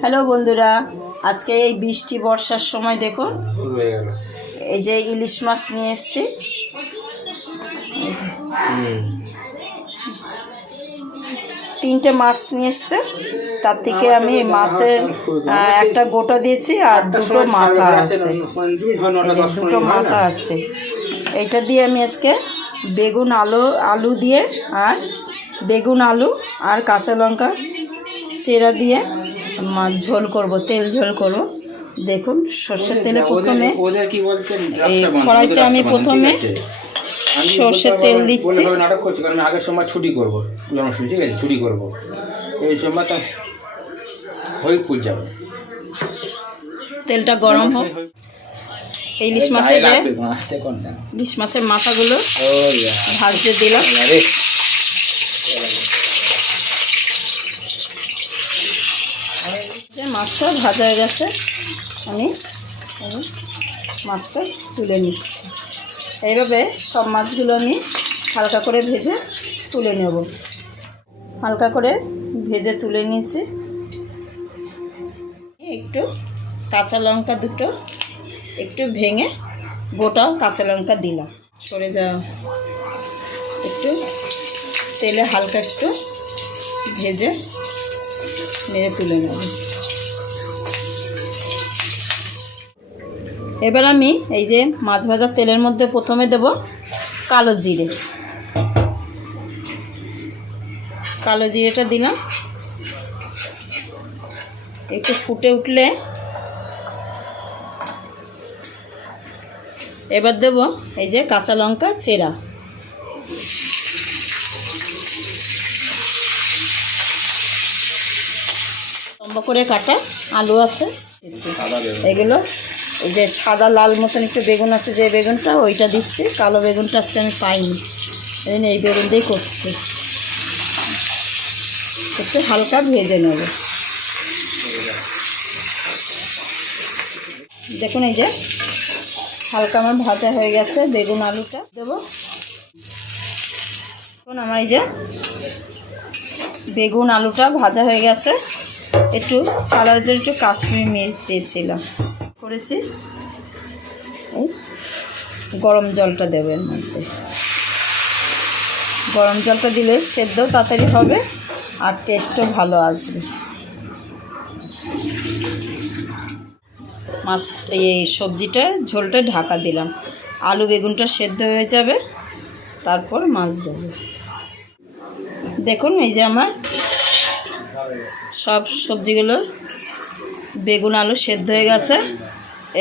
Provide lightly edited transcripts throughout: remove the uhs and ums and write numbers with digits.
Hello বন্ধুরা, আজকে এই বৃষ্টি বর্ষার সময় দেখুন এই যে ইলিশ মাছ নিয়ে এসেছি। তিনটে মাছ নিয়ে এসছে, তার থেকে আমি মাছের একটা গোটা দিয়েছি আর দুটো মাথা আছে, দুটো মাথা আছে। এইটা দিয়ে আমি আজকে আলু দিয়ে আর আলু আর কাঁচা লঙ্কা চেরা দিয়ে ঝোল করব, তেল ঝোল করব। দেখুন সর্ষের তেলে প্রথমে এই কড়াইতে আমি প্রথমে সর্ষের তেল দিচ্ছি। নাটক করছি কারণ আমি আগের সময় ছুটি করবো, ঠিক আছে, ছুটি করবো এই সময় তো হরিপুর যাবে। তেলটা গরম হোক। ইলিশ মাছের মাথাগুলো ভাজতে দিলাম। মাছটা ভাজা হয়ে গেছে, আমি মাছটা তুলে নিচ্ছি। এইভাবে সব মাছগুলো আমি হালকা করে ভেজে তুলে নেব। হালকা করে ভেজে তুলে নিয়েছি। একটু কাঁচা লঙ্কা দুটো একটু ভেঙে গোটা কাঁচা লঙ্কা দিলাম। সরে যাও, একটু তেলে হালকা একটু ভেজে মেরে তুলে নেব। এবার আমি এই যে মাছ ভাজার তেলের মধ্যে প্রথমে দেব কালো জিরে। কালো জিরেটা দিলাম, একটু ফুটে উঠলে এবার দেব এই যে কাঁচা লঙ্কা চেরা। লম্বা করে কাটা আলু আছে, এগুলো এই যে সাদা লাল মতন একটু বেগুন আছে, যে বেগুনটা ওইটা দিচ্ছি। কালো বেগুনটা আজকে আমি পাইনি, এই বেগুন দিয়েই করছি। একটু হালকা ভেজে নেব। দেখুন এই যে হালকা আমার ভাজা হয়ে গেছে। বেগুন আলুটা দেবো। এখন আমার এই যে বেগুন আলুটা ভাজা হয়ে গেছে। একটু কালারের জন্য একটু কাশ্মীরি মির্চ দিয়েছিলাম করেছি। গরম জলটা দেবো এর মধ্যে। গরম জলটা দিলে সেদ্ধ তাড়াতাড়ি হবে আর টেস্টও ভালো আসবে। মাছ এই সবজিটা ঝোলটা ঢাকা দিলাম, আলু বেগুনটা সেদ্ধ হয়ে যাবে, তারপর মাছ দেবো। দেখুন এই যে আমার সব সবজিগুলো বেগুন আলু সেদ্ধ হয়ে গেছে।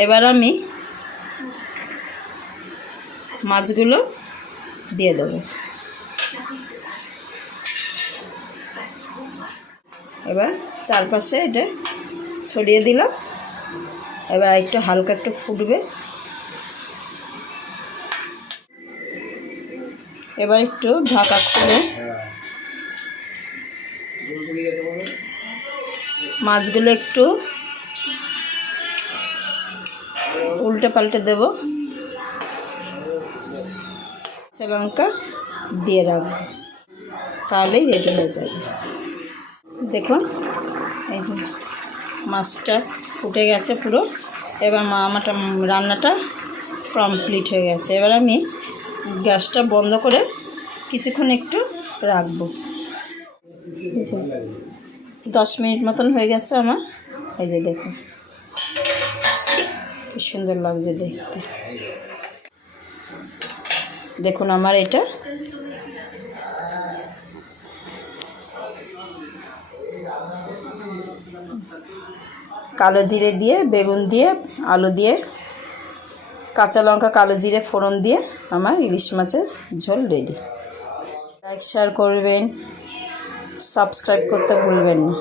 এবার আমি মাছগুলো দিয়ে দেবো। এবার চারপাশে এটা ছড়িয়ে দিলাম। এবার একটু হালকা একটু ফুটবে। এবার একটু ঢাকা খুলে মাছগুলো একটু উল্টে পাল্টে দেব। কাঁচা লঙ্কা দিয়ে রাখবো, তাহলেই রেডি হয়ে যাবে। দেখুন এই যে মাছটা ফুটে গেছে পুরো। এবার আমার রান্নাটা কমপ্লিট হয়ে গেছে। এবার আমি গ্যাসটা বন্ধ করে কিছুক্ষণ একটু রাখবো। 10 মিনিট মতন হয়ে গেছে আমার। এই যে দেখুন কি সুন্দর লাগছে দেখতে। দেখুন আমার এটা কালো জিরে দিয়ে, বেগুন দিয়ে, আলু দিয়ে, কাঁচা লঙ্কা, কালো জিরে ফোড়ন দিয়ে আমার ইলিশ মাছের ঝোল রেডি। লাইক শেয়ার করবেন, সাবস্ক্রাইব করতে ভুলবেন না।